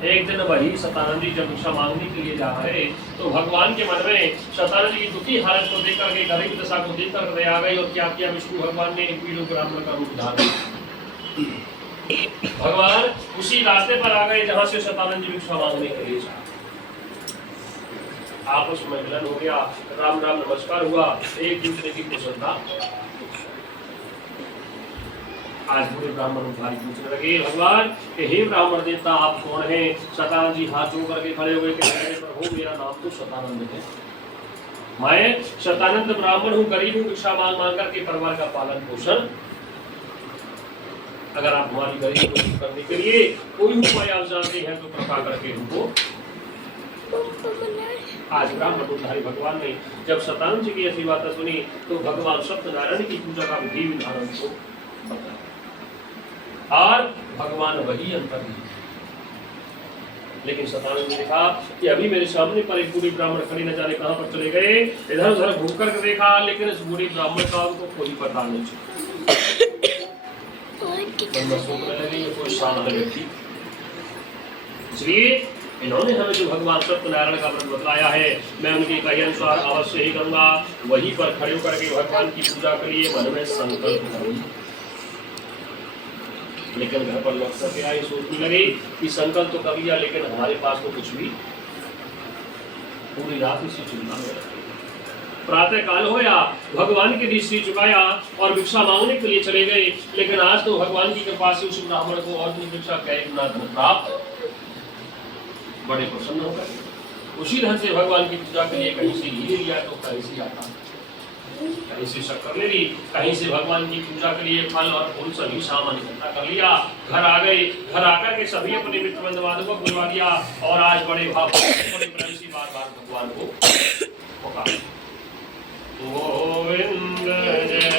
एक दिन वही शतानंद जी जब भिक्षा मांगने के लिए जा रहे तो भगवान के मन में शतानंद जी की दुखी हालत को देख करके, गरीब दशा को देख कर दया आ गई। और क्या किया, विष्णु भगवान ने पीलू ब्राह्मण का रूप धारण। भगवान उसी रास्ते पर आ गए जहां से शतानंद जी भिक्षा मांगने के लिए जा। आपस में मिलन हो गया, राम राम नमस्कार हुआ, एक दूसरे की कुशलता। आज बुरे ब्राह्मण भारी पूछने लगे भगवान कि हे ब्राह्मण देवता आप कौन हैं? शतानंद जी हाथ जोड़ करके खड़े हुए कि प्रभु मेरा नाम तो शतानंद है, मैं शतानंद ब्राह्मण हूँ, गरीब हूँ, भिक्षा मांग मांग करके परिवार का पालन पोषण। अगर आप हमारी गरीब को दूर करने के लिए कोई उपाय आप जानते हैं तो कृपा करके हमको। आज ब्राह्मण रूपधारी भगवान ने जब शतानंद जी की ऐसी बातें सुनी तो भगवान सत्यनारायण की पूजा का विधि विधान को बताया और भगवान वही अंतर है। लेकिन शतानंद ने कहा कि अभी मेरे सामने पर एक बूढ़ी ब्राह्मण खड़ी न जाने कहां पर चले गए, इधर उधर घूम कर देखा लेकिन इस बूढ़ी ब्राह्मण का उनको कोई पता नहीं चला। इसलिए इन्होंने हमें जो भगवान सत्यनारायण का व्रत बतलाया है मैं उनके कहे अनुसार अवश्य ही करूंगा। वहीं पर खड़े होकर के भगवान की पूजा के लिए मन में संकल्प करूंगा। लेकिन घर पर लौट करके आई सोचने लगे कि संकल्प तो कर लिया लेकिन हमारे पास तो कुछ भी। पूरी रात इसी चिंता में रहे। प्रातः काल होया, भगवान के लिए सिर झुकाया और भिक्षा मांगने के लिए चले गए। लेकिन आज तो भगवान की कृपा से उस ब्राह्मण को और भिक्षा कई गुना धन प्राप्त। बड़े प्रसन्न हो गए। उसी ढंग से भगवान की पूजा के लिए कहीं से हीरे लिया तो कहीं से आता, कहीं से शक्कर ले ली, कहीं से भगवान की पूजा के लिए फल और फूल सभी सामान इकट्ठा कर लिया। घर आ गए, घर आकर के सभी अपने मित्र बंधुओं को बुलवा दिया और आज बड़े भाव बड़े प्रेम से बार बार भगवान को पुकारा। गोविंद जय जय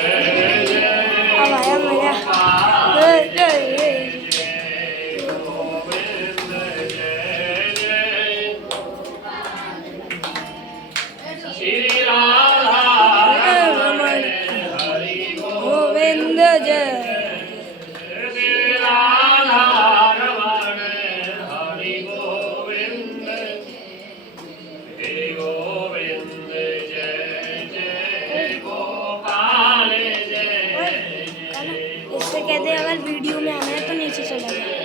कहते अगर वीडियो में आना है तो नीचे चला जाए।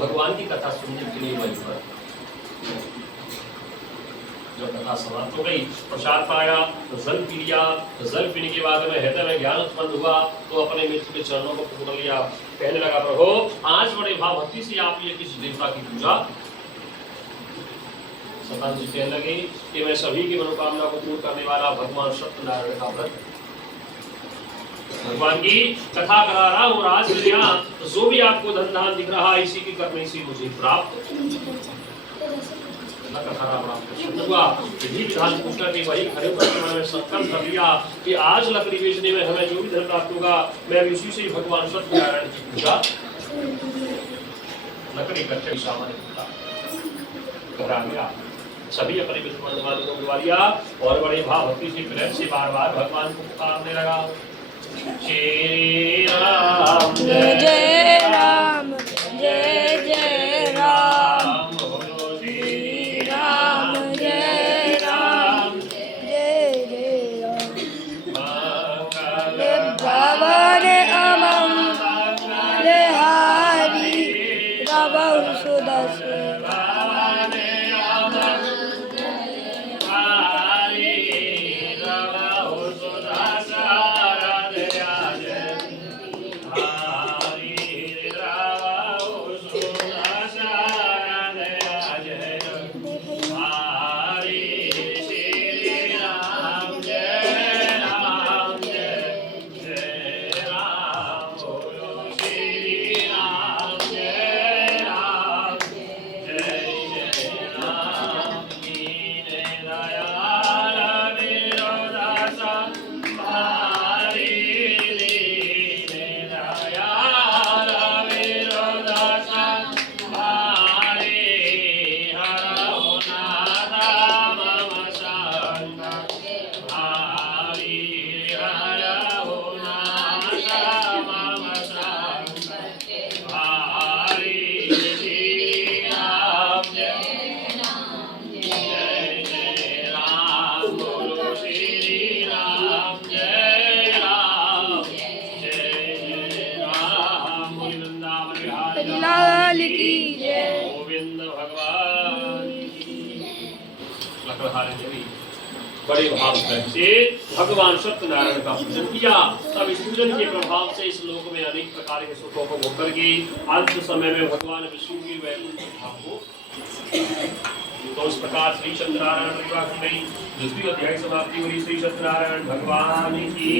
भगवान की कथा सुनने के लिए वहीं पर जब कथा समाप्त हो गई, प्रसाद पाया, जल पी लिया। जल पीने के बाद में हृदय में ज्ञान उत्पन्न हुआ तो अपने मित्र के चरणों को पकड़ लिया। कहने लगा प्रभु आज बड़े भाव भक्ति से आप ये किस देवता की पूजा। शतानंद जी कहने लगे कि मैं सभी की मनोकामना को पूर्ण करने वाला भगवान सत्यनारायण का व्रत भगवान की कथा करा रहा हूँ। आज जो भी आपको धन धान दिख रहा है इसी की करने से मुझे प्राप्त हुआ। विधि विधान पूछकर के वही खड़े होकर में संकल्प कर लिया कि आज लकड़ी बेचने में हमें जो भी धन प्राप्त होगा मैं उसी से भगवान सत्यनारायण की पूजा लकड़ी कच्चे सामान्य करा गया। सभी अपने मित्र बंधु को बुला लिया और बड़े भाव भक्ति से प्रेम से बार बार भगवान को पुकारने लगा। श्री राम जय जय राम जय जय राम, श्री राम जय राम जय जय राम, भवन अमंगल हारी रवौ सुदर्शन बड़े भाव से भगवान सत्यनारायण का पूजन किया। तब इस पूजन के प्रभाव से इस लोक में अनेक प्रकार के सुखों को भोग करके अंत समय में भगवान विष्णु की वैकुंठ धाम को, तो इस प्रकार श्री सत्यनारायण परिवार की गई द्वितीय अध्याय समाप्ति हुई। श्री सत्यनारायण भगवान की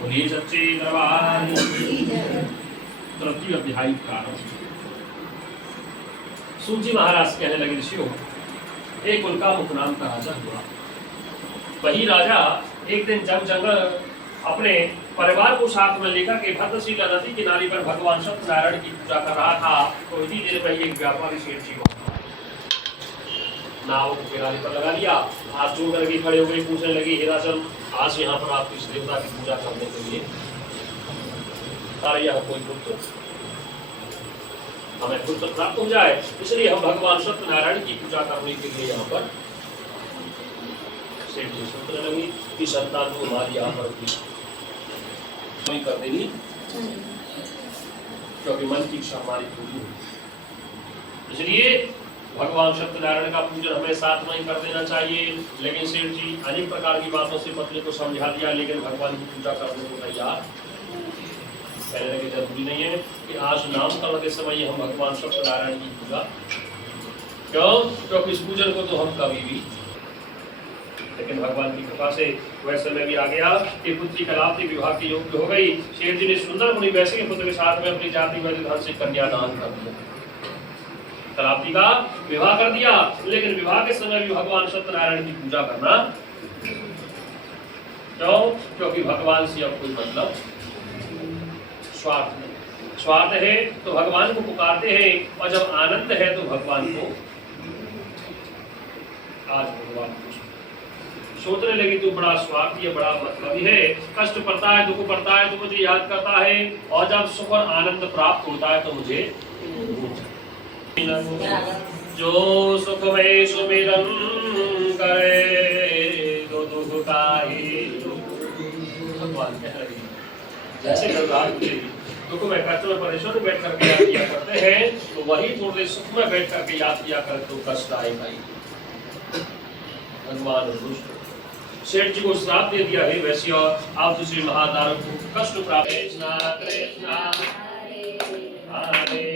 बोलिए सच्चे दरबार। तृतीय अध्याय प्रारंभ। सूत जी महाराज कहने लगे, ऋषियों, एक उनका मुखनाम का राजा हुआ। वही राजा एक दिन जंगल अपने परिवार को साथ में लेकर के भद्रशिला नदी किनारे पर भगवान सत्यनारायण की पूजा कर रहा था। तो इतनी देर में एक व्यापारी सेठ जी को नाव को किनारे पर लगा लिया, हाथ जोड़ करके खड़े हो गए, पूछने लगे, हे राजन, आज यहाँ पर आप इस देवता की पूजा करने के लिए यह कोई पुत्र हमें पुत्र प्राप्त हो जाए, इसलिए हम भगवान सत्यनारायण की पूजा करने के लिए यहाँ पर सेठ जी सोचने लगी कि संतान को हमारी यहाँ पर भी कर देगी, क्योंकि मन की इच्छा हमारी पूरी हो। इसलिए भगवान सत्यनारायण का पूजन हमें साथ में ही कर देना चाहिए। लेकिन सेठ जी अनेक प्रकार की बातों से पत्नी को समझा दिया, लेकिन भगवान की पूजा करने को तैयार कहने की जरूरी नहीं है कि आज नामकरण के समय हम भगवान सत्यनारायण की पूजा क्यों, क्योंकि इस पूजन को तो हम कभी भी, लेकिन भगवान की कृपा से वह समय भी आ गया कि पुत्री कलावती विवाह की योग्य हो गई। शेर जी ने सुंदर मुनि वैसे के पुत्र के साथ में अपनी जाति वैदिक धन से कन्यादान कर दिया, कलावती का विवाह कर दिया। लेकिन विवाह के समय भी भगवान सत्यनारायण की पूजा करना क्यों, क्योंकि भगवान से अब कोई मतलब स्वार्थ नहीं। स्वार्थ है तो भगवान को पुकारते हैं, और जब आनंद है तो भगवान को, आज भगवान सोचने लगी तू बड़ा स्वार्थी है, बड़ा मतलबी है, कष्ट पड़ता है, दुख पड़ता है तो मुझे याद करता है, और जब सुख और आनंद प्राप्त होता है तो मुझे जो सुख में सुमिरन करे तो दुख का ही, भगवान कह रही जैसे दुख में कष्ट में परेशान बैठ करके याद किया करते हैं, तो वही थोड़े सुख में बैठ करके याद किया कर तो कष्ट आएगा ही। भगवान रुष्ट सेठ जी को श्राप दे दिया है, वैसे और आप दूसरे महादार को कष्ट प्राप्त। कृष्णा कृष्णा हरे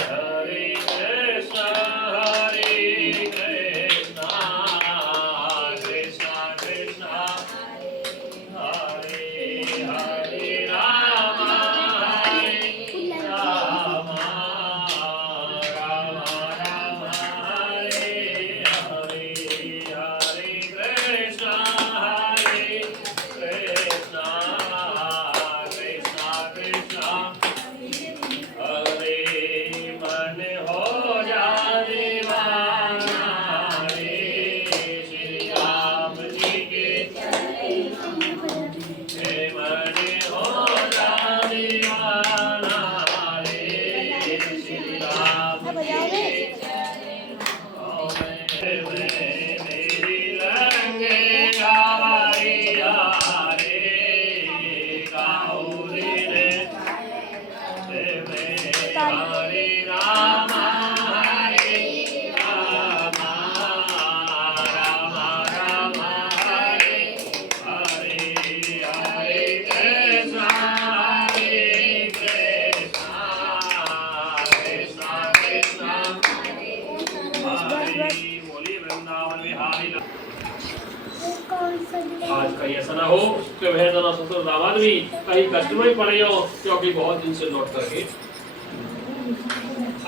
हरे कृष्णा हरे कृष्णा कृष्णा कृष्णा हरे हरे राम हरे राम राम राम हरे हरे हरे कृष्णा हरे कृष्णा कृष्णा कृष्णा हरे मन हो जा दीवाना रे श्री राम जी के मन हो जा दीवाना रे श्री राम जी के मेरी रंगे गावरिया रे गाउरी रे हरे राम हरे राम राम राम हरे हरे हरे कृष्णा कृष्णा कृष्णा हरे बोली वृंदावन बिहारी। आज कहीं ऐसा ना हो कि वह दोनों ससुर दामाद भी कहीं कष्ट में पड़े हो, क्योंकि बहुत दिन से लौट करके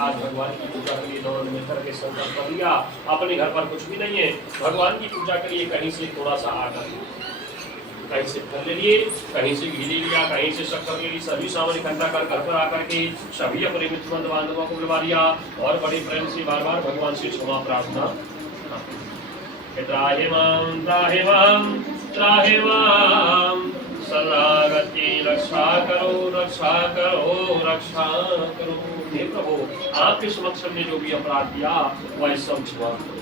आज भगवान की पूजा के लिए दोनों ने मिलकर के संकल्प कर लिया। अपने घर पर कुछ भी नहीं है, भगवान की पूजा के लिए कहीं से थोड़ा सा आटा, कहीं से फल ले लिए, कहीं से घी ले लिया, कहीं से शक्कर ले ली, सभी सामान इकट्ठा कर घर पर आकर के सभी अपने मित्रमंद बांधवों को बुलवा लिया और बड़े प्रेम से बार बार भगवान से क्षमा प्रार्थना। त्राहि मां त्राहि मां शरणागति रक्षा करो रक्षा करो रक्षा करो। हे प्रभु, आपके समक्ष में जो भी अपराध किया वह सब क्षमा करो।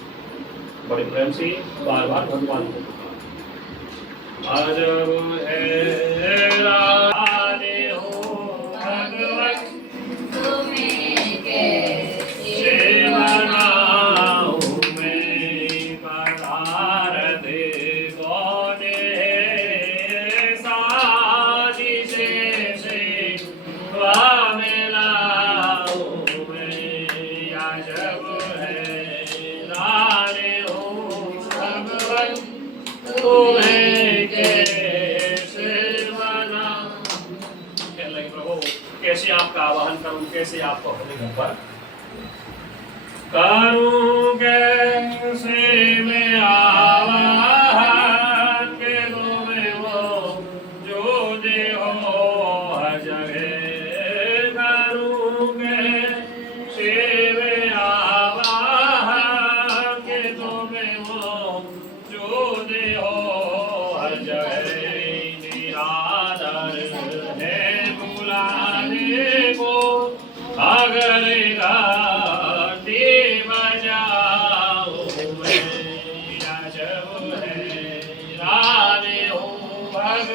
बड़े प्रेम से बार बार भगवान को आज है राधे हो भगवत तुम्हें के सेवना में पधार दे गो कैसे आपका आवाहन करूं, कैसे आपको अपने घर पर करूं, कैसे मैं आवाहन के दो में वो जो दे हो हर जगह करूं, कैसे मैं आवाहन के दो में वो जो दे हो हर जगह निरादर है बुलाने को अगर घाटी बजाओ मैं जब है राधे हूँ भग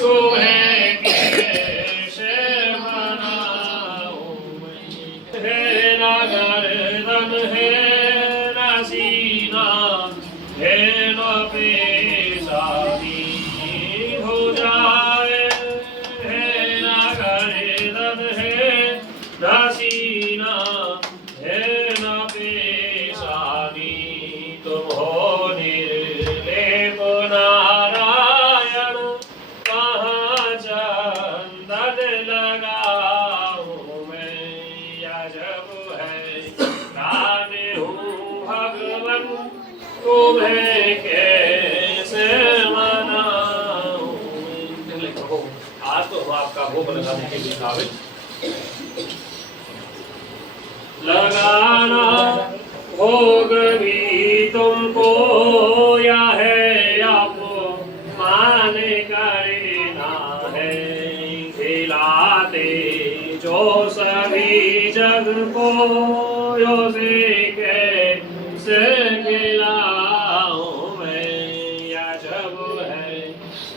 तुम्हें कैसे मनाओ मैं है ना गर्दन है ना सीना है ना पेशानी हो जाए है ना गर्दन है ना सीना है ना पेशानी तुम हो निर्लेप नारायण कहाँ चंदन लगाऊं मैं या जब है राधे हूँ भगवन तुम्हें कैसे मनाऊं। आज तो हम आपका भोग लगाने के लिए काबिल लगाना भोग भी तुमको या है आपको माने करना है खिलाते जो सभी जग को यो से कैसे खिलाऊं मैं या जब है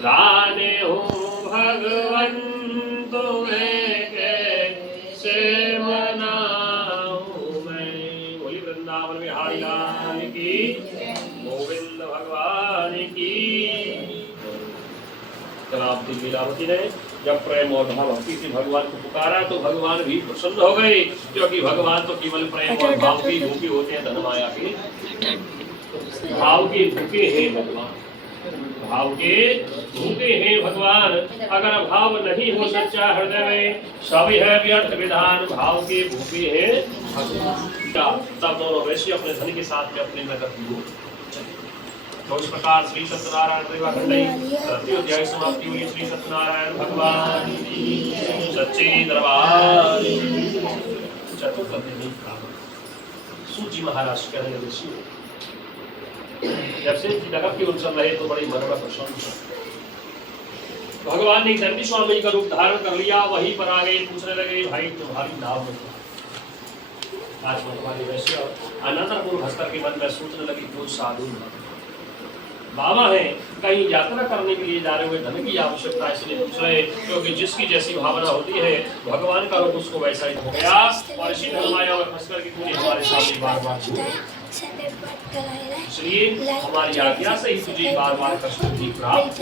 राने हूँ भगवन तुम्हें कैसे मनाऊं मैं। बोली वृंदावन बिहारी लाल की, गोविंद भगवान की। कलावती लीलावती ने जब प्रेम और भाव भक्ति से भगवान को पुकारा तो भगवान भी प्रसन्न हो गए, क्योंकि भगवान तो केवल प्रेम और भाव की भूखे होते हैं, धनमाया के भाव के भूखे हैं भगवान, भाव के भूखे हैं भगवान। अगर भाव नहीं हो सच्चा हृदय में सब है व्यर्थ विधान, भाव के भूखे हैं भगवान। तब दोनों वैश्य अपने धन के साथ में अपने नगर की ओर। तो इस प्रकार श्री सत्यनारायण रेवा खंडई तृतीय अध्याय समाप्ति हुई। श्री सत्यनारायण भगवान की सच्चे दरबार। चतुर्थ अध्याय सूजी महाराज कह रहे ऋषि जब से नगर की ओर चल रहे तो बड़ी मनोरम प्रसन्न। भगवान ने दंडी स्वामी का रूप धारण कर लिया, वहीं पर आ गए, पूछने लगे भाई तुम्हारी नाव में आज भगवान वैश्य अनंतपुर हस्तर के मन में सोचने लगी कोई साधु बाबा है कहीं यात्रा करने के लिए जा रहे हुए, धन की आवश्यकता इसलिए पूछ रहे, क्योंकि जिसकी जैसी भावना होती है भगवान का रूप उसको वैसा ही हो गया। और इसी धर्माया में फंस कर तूने हमारे सामने बार बार इसलिए हमारी आज्ञा से ही तुझे बार बार कष्ट भी प्राप्त।